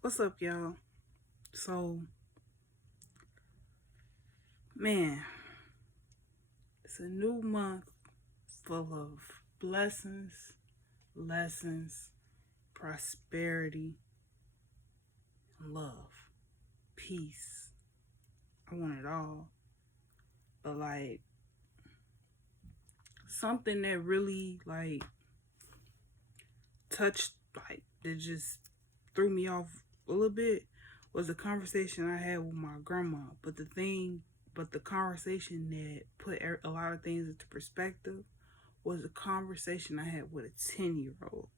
What's up, y'all? So, man, it's a new month full of blessings, lessons, prosperity, love, peace. I want it all. But, like, something that really, touched, that just threw me off a little bit was a conversation I had with my grandma. But the conversation that put a lot of things into perspective was a conversation I had with a 10-year-old.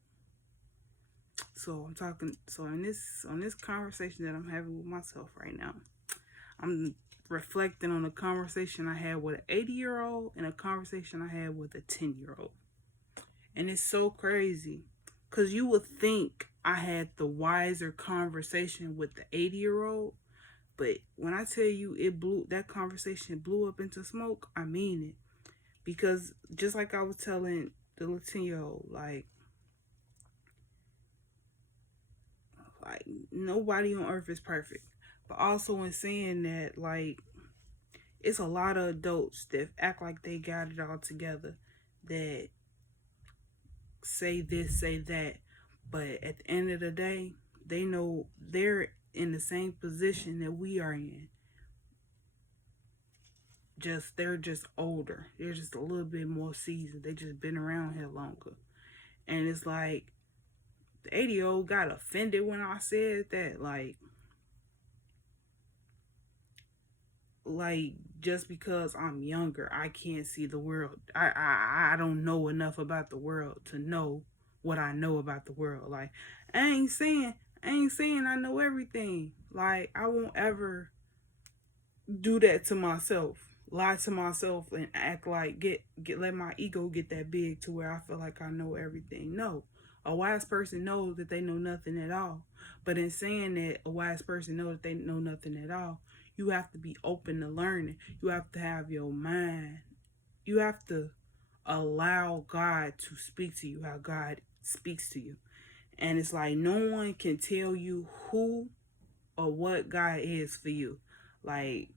So I'm talking so in this on this conversation that I'm having with myself right now, I'm reflecting on a conversation I had with an 80-year-old and a conversation I had with a 10-year-old. And it's so crazy cuz you would think I had the wiser conversation with the 80-year-old, but when I tell you that conversation blew up into smoke, I mean it. Because just like I was telling the little 10-year-old, like nobody on earth is perfect. But also in saying that, it's a lot of adults that act like they got it all together, that say this, say that, but at the end of the day, they know they're in the same position that we are in. Just they're just older. They're just a little bit more seasoned. They just been around here longer. And it's like the 80-year-old got offended when I said that, like just because I'm younger, I can't see the world. I don't know enough about the world to know what I know about the world. Like I ain't saying I know everything. Like I won't ever do that to myself. Lie to myself and act like get let my ego get that big to where I feel like I know everything. No. A wise person knows that they know nothing at all. But in saying that a wise person knows that they know nothing at all, you have to be open to learning. You have to have your mind. You have to allow God to speak to you how God speaks to you. And it's like no one can tell you who or what God is for you. Like,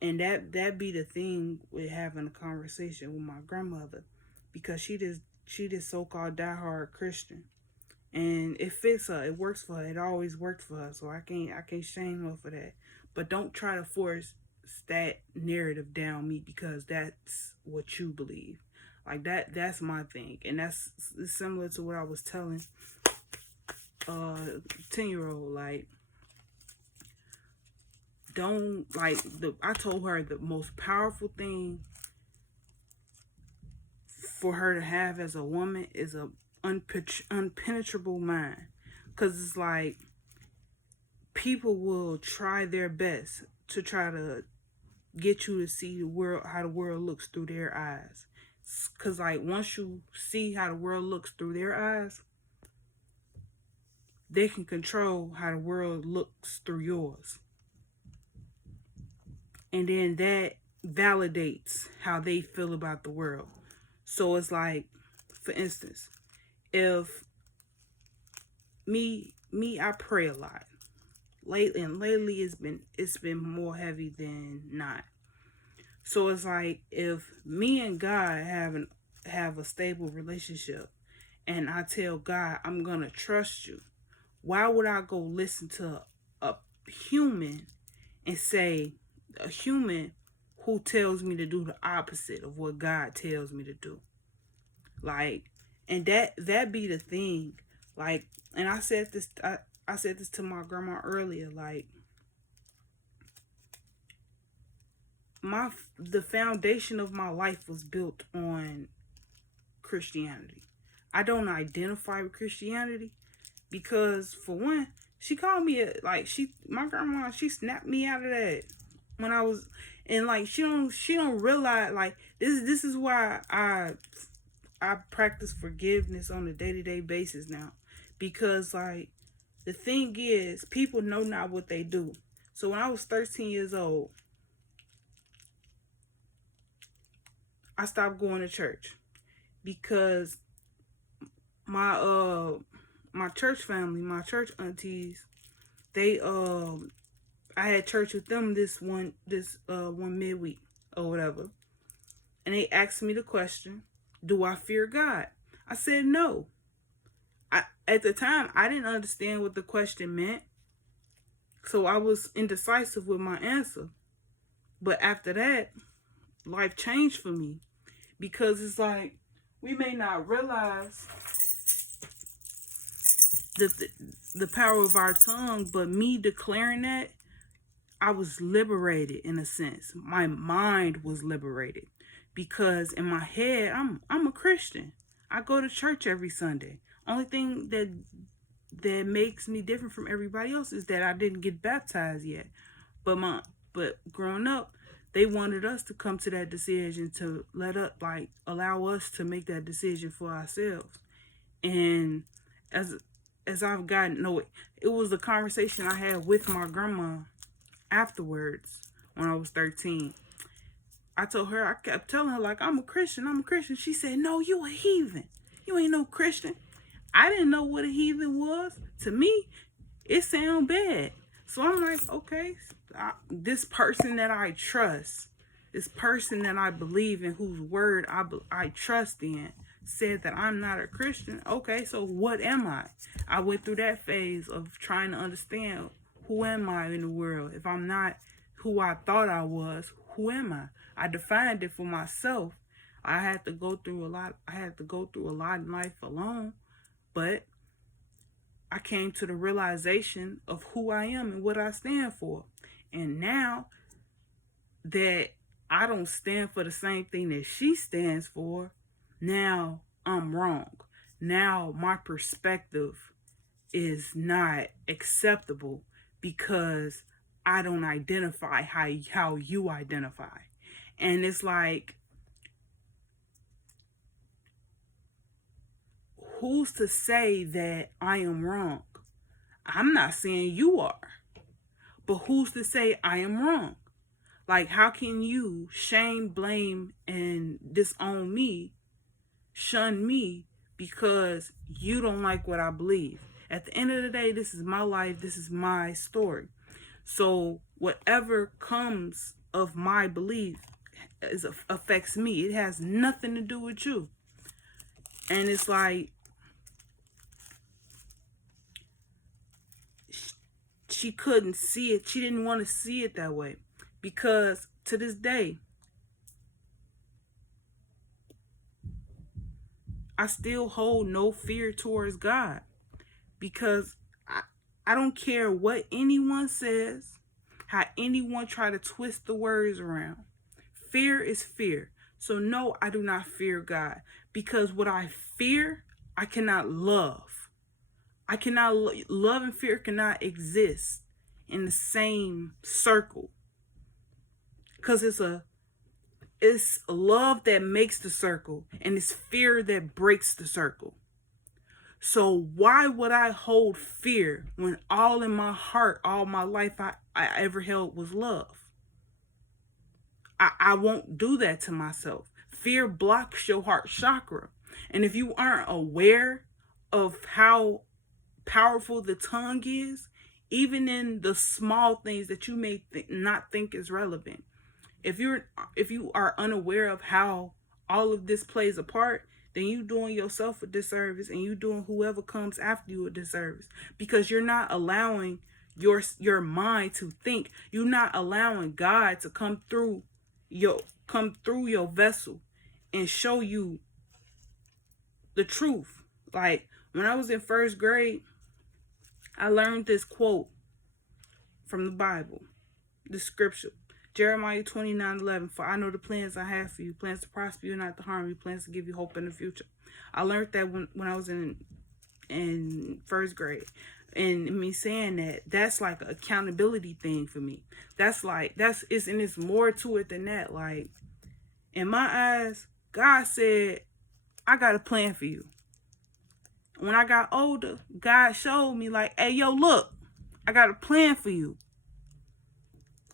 and that be the thing with having a conversation with my grandmother, because she this so called diehard Christian, and it fits her, it works for her, it always worked for her. So I can't shame her for that. But don't try to force that narrative down me because that's what you believe. Like that's my thing, and that's similar to what I was telling 10-year-old. Like don't like the I told her the most powerful thing for her to have as a woman is a unpenetrable mind. Because it's like people will try their best to try to get you to see the world, how the world looks through their eyes. Because like once you see how the world looks through their eyes, they can control how the world looks through yours. And then that validates how they feel about the world. So it's like, for instance, if I pray a lot. Lately it's been more heavy than not. So it's like if me and God have a stable relationship and I tell God I'm gonna trust you, why would I go listen to a human and say a human who tells me to do the opposite of what God tells me to do? Like, and that be the thing. Like, and I said this to my grandma earlier. Like, the foundation of my life was built on Christianity. I don't identify with Christianity because, for one, she called me my grandma, she snapped me out of that when I was, and like she don't realize, like, this is why I practice forgiveness on a day-to-day basis now, because like the thing is, people know not what they do. So when I was 13 years old, I stopped going to church because my my church family, my church aunties, they I had church with them this one midweek or whatever, and they asked me the question, do I fear God? I said no. At the time, I didn't understand what the question meant, so I was indecisive with my answer. But after that, life changed for me, because it's like, we may not realize the power of our tongue, but me declaring that, I was liberated in a sense. My mind was liberated, because in my head, I'm a Christian. I go to church every Sunday. Only thing that makes me different from everybody else is that I didn't get baptized yet. But growing up, they wanted us to come to that decision, to allow us to make that decision for ourselves. And as I've gotten, no, it was a conversation I had with my grandma afterwards when I was 13. I told her, I kept telling her, like, I'm a Christian. She said, no, you a heathen. You ain't no Christian. I didn't know what a heathen was. To me, it sound bad. So I'm like, okay, this person that I trust, this person that I believe in, whose word I trust in, said that I'm not a Christian. Okay, so what am I? I went through that phase of trying to understand, who am I in the world? If I'm not who I thought I was, who am I? I defined it for myself. I had to go through a lot. I had to go through a lot in life alone, but I came to the realization of who I am and what I stand for. And now that I don't stand for the same thing that she stands for, now I'm wrong. Now my perspective is not acceptable, because I don't identify how you identify. And it's like, who's to say that I am wrong? I'm not saying you are, but who's to say I am wrong? Like, how can you shame, blame, and disown me, shun me, because you don't like what I believe? At the end of the day, this is my life. This is my story. So whatever comes of my belief affects me. It has nothing to do with you. And it's like, she couldn't see it. She didn't want to see it that way, because to this day, I still hold no fear towards God, because I don't care what anyone says, how anyone try to twist the words around. Fear is fear. So no, I do not fear God, because what I fear, I cannot love. I cannot love and fear cannot exist in the same circle, because it's love that makes the circle, and it's fear that breaks the circle. So why would I hold fear when all in my heart, all my life, I ever held was love? I won't do that to myself. Fear blocks your heart chakra. And if you aren't aware of how powerful the tongue is, even in the small things that you may not think is relevant, if you are unaware of how all of this plays a part, then you doing yourself a disservice, and you doing whoever comes after you a disservice, because you're not allowing your mind to think. You're not allowing God to come through your vessel and show you the truth. Like, when I was in first grade, I learned this quote from the Bible, the scripture, Jeremiah 29:11. For I know the plans I have for you, plans to prosper you, not to harm you, plans to give you hope in the future. I learned that when I was in first grade. And me saying that's like an accountability thing for me. It's more to it than that. Like, in my eyes, God said, I got a plan for you. When I got older, God showed me, like, hey, yo, look, I got a plan for you.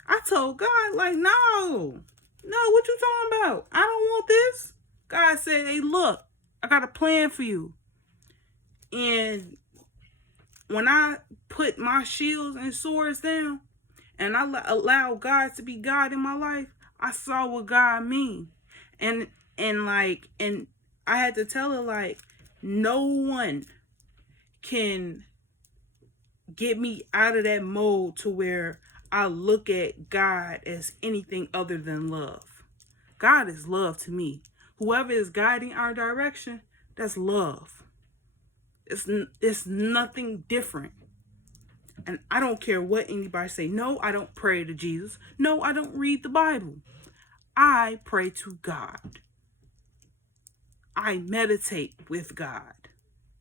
I told God, like, no, what you talking about? I don't want this. God said, hey, look, I got a plan for you. And when I put my shields and swords down and I allow God to be God in my life, I saw what God mean. And and I had to tell her, like, no one can get me out of that mode to where I look at God as anything other than love. God is love to me. Whoever is guiding our direction, that's love. It's nothing different. And I don't care what anybody say. No, I don't pray to Jesus. No, I don't read the Bible. I pray to God. I meditate with God,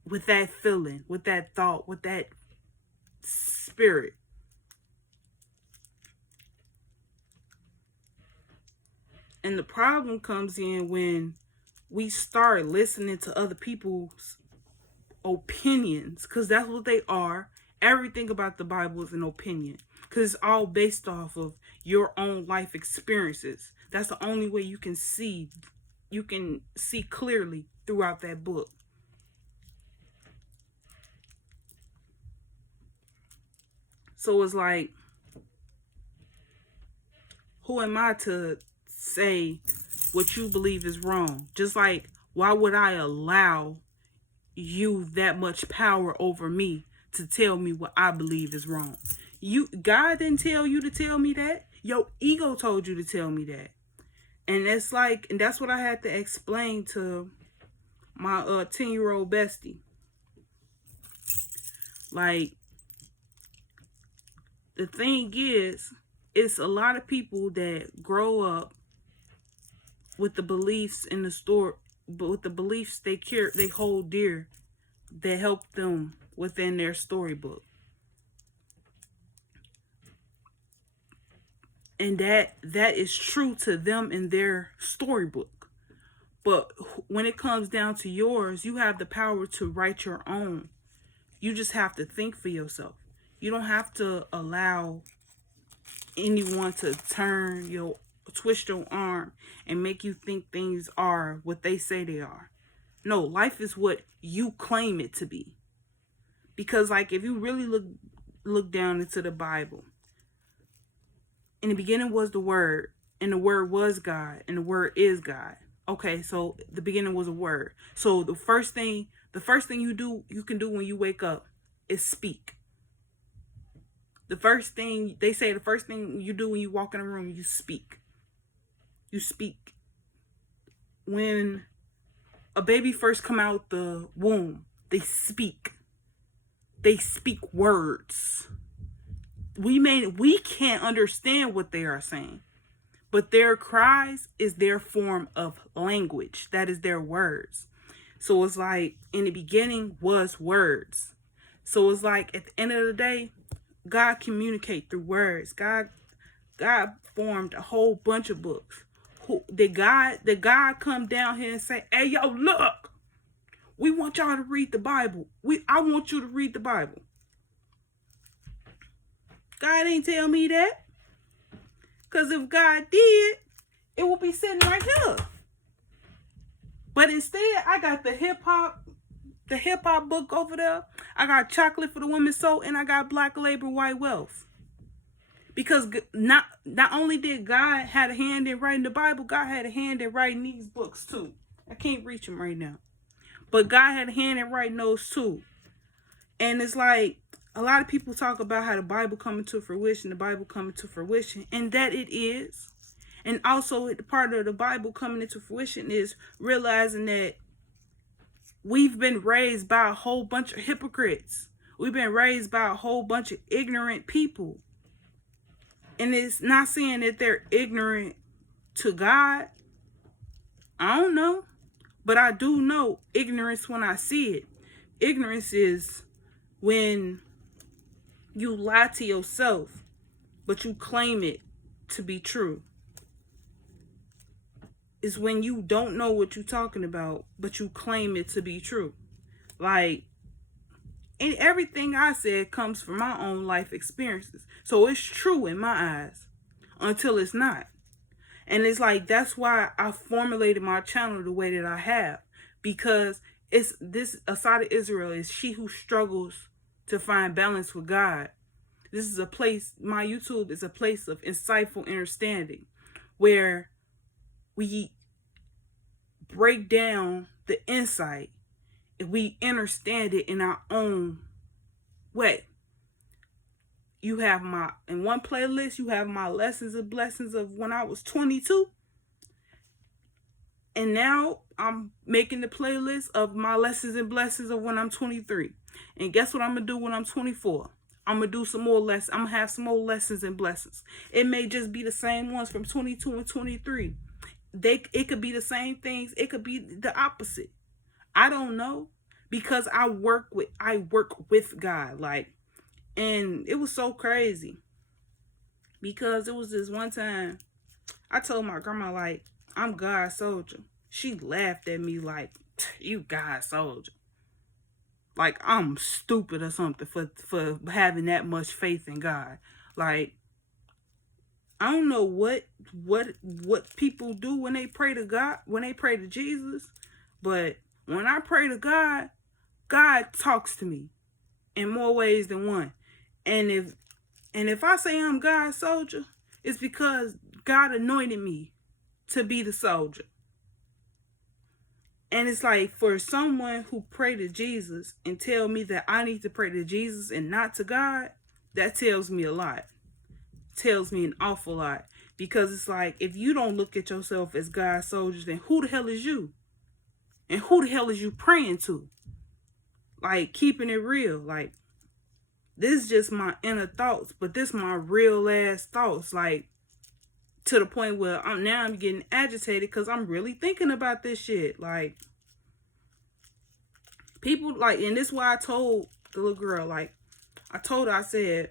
with that feeling, with that thought, with that spirit. And the problem comes in when we start listening to other people's opinions, because that's what they are. Everything about the Bible is an opinion, because it's all based off of your own life experiences. That's the only way you can see clearly throughout that book. So it's like, who am I to say what you believe is wrong? Just like, why would I allow you that much power over me to tell me what I believe is wrong? God didn't tell you to tell me that. Your ego told you to tell me that. And that's what I had to explain to my 10-year-old bestie. Like, the thing is, it's a lot of people that grow up with the beliefs in the store, but with the beliefs they hold dear, that help them within their storybook. And that is true to them in their storybook. But when it comes down to yours, you have the power to write your own. You just have to think for yourself. You don't have to allow anyone to twist your arm and make you think things are what they say they are. No, life is what you claim it to be. Because, like, if you really look down into the Bible, in the beginning was the Word, and the Word was God, and the Word is God. Okay, so the beginning was a word. So the first thing you can do when you wake up is speak. The first thing you do when you walk in a room, you speak. You speak. When a baby first come out the womb, they speak. They speak words. We can't understand what they are saying, but their cries is their form of language. That is their words. So it's like, in the beginning was words. So it's like, at the end of the day, God communicate through words. God formed a whole bunch of books. Did God come down here and say, "Hey, yo, look, we want y'all to read the Bible. I want you to read the Bible"? God ain't tell me that. Because if God did, it would be sitting right here. But instead, I got the hip hop book over there. I got Chocolate for the Women's Soul, and I got Black Labor, White Wealth. Because not only did God had a hand in writing the Bible, God had a hand in writing these books too. I can't reach them right now. But God had a hand in writing those too. And it's like, a lot of people talk about how the Bible coming to fruition, and that it is. And also, the part of the Bible coming into fruition is realizing that we've been raised by a whole bunch of hypocrites. We've been raised by a whole bunch of ignorant people. And it's not saying that they're ignorant to God. I don't know. But I do know ignorance when I see it. Ignorance is when you lie to yourself, but you claim it to be true. It's when you don't know what you're talking about, but you claim it to be true. Like, and everything I said comes from my own life experiences. So it's true in my eyes until it's not. And it's like, that's why I formulated my channel the way that I have. Because it's this Assata Israel is she who struggles to find balance with God. This is a place, my YouTube is a place of insightful understanding where we break down the insight and we understand it in our own way. You have in one playlist, you have my lessons and blessings of when I was 22. And now I'm making the playlist of my lessons and blessings of when I'm 23. And guess what I'm going to do when I'm 24? I'm going to do some more lessons. I'm going to have some more lessons and blessings. It may just be the same ones from 22 and 23. It could be the same things. It could be the opposite. I don't know, because I work with God. Like, and it was so crazy because it was this one time I told my grandma, like, I'm God's soldier. She laughed at me like, you God's soldier. Like I'm stupid or something for having that much faith in God. Like, I don't know what people do when they pray to God, when they pray to Jesus, but when I pray to God, God talks to me in more ways than one. And if I say I'm God's soldier, it's because God anointed me to be the soldier. And it's like, for someone who pray to Jesus and tell me that I need to pray to Jesus and not to God, that tells me a lot. Tells me an awful lot. Because it's like, if you don't look at yourself as God's soldiers, then who the hell is you? And who the hell is you praying to? Like, keeping it real. Like, this is just my inner thoughts, but this my real ass thoughts. Like, to the point where I'm getting agitated because I'm really thinking about this shit. Like, people, like, and this is why I told the little girl, like, I told her, I said,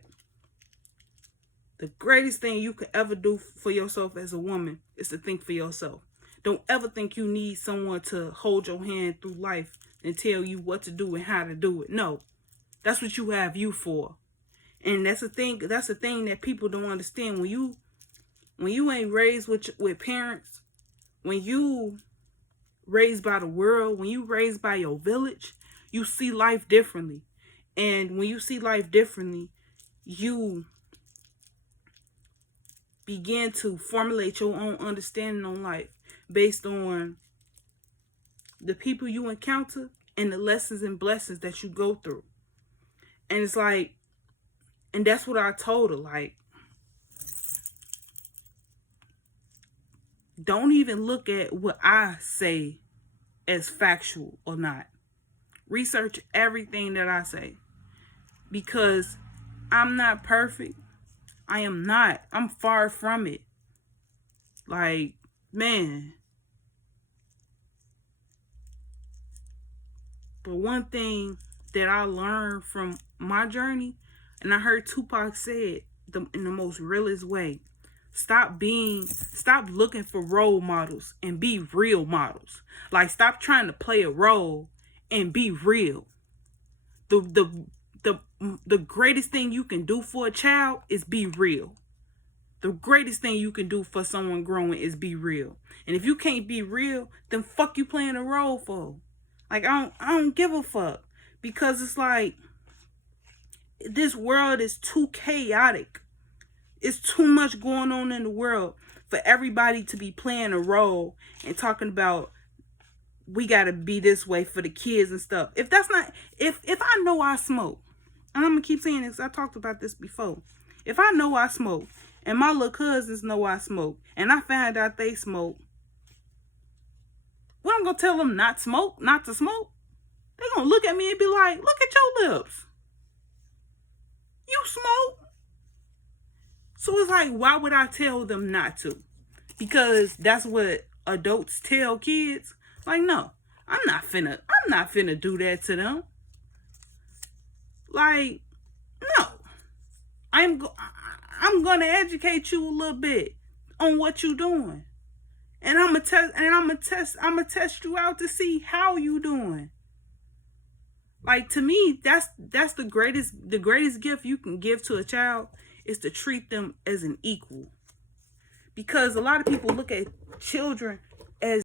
the greatest thing you could ever do for yourself as a woman is to think for yourself. Don't ever think you need someone to hold your hand through life and tell you what to do and how to do it. No, that's what you have you for. And that's the thing that people don't understand. When you ain't raised with parents, when you raised by the world, when you raised by your village, you see life differently. And when you see life differently, you begin to formulate your own understanding on life based on the people you encounter and the lessons and blessings that you go through. And it's like, and that's what I told her, like, don't even look at what I say as factual or not. Research everything that I say, because I'm not perfect. I am not. I'm far from it. Like, man. But one thing that I learned from my journey, and I heard Tupac say it in the most realest way, stop looking for role models and be real models. Like, stop trying to play a role and be real. The greatest thing you can do for a child is be real. The greatest thing you can do for someone growing is be real. And if you can't be real, then fuck you playing a role for. Like, I don't give a fuck. Because it's like, this world is too chaotic. It's too much going on in the world for everybody to be playing a role and talking about, we gotta be this way for the kids and stuff. If that's not, if I know I smoke, and I'm gonna keep saying this, I talked about this before. If I know I smoke, and my little cousins know I smoke, and I find out they smoke, well, I'm gonna tell them not to smoke. They gonna look at me and be like, look at your lips. You smoke? So it's like, why would I tell them not to? Because that's what adults tell kids. Like, no, I'm not finna do that to them. Like, no. I'm gonna educate you a little bit on what you doing. And I'm gonna test you out to see how you doing. Like, to me, that's the greatest gift you can give to a child is to treat them as an equal. Because a lot of people look at children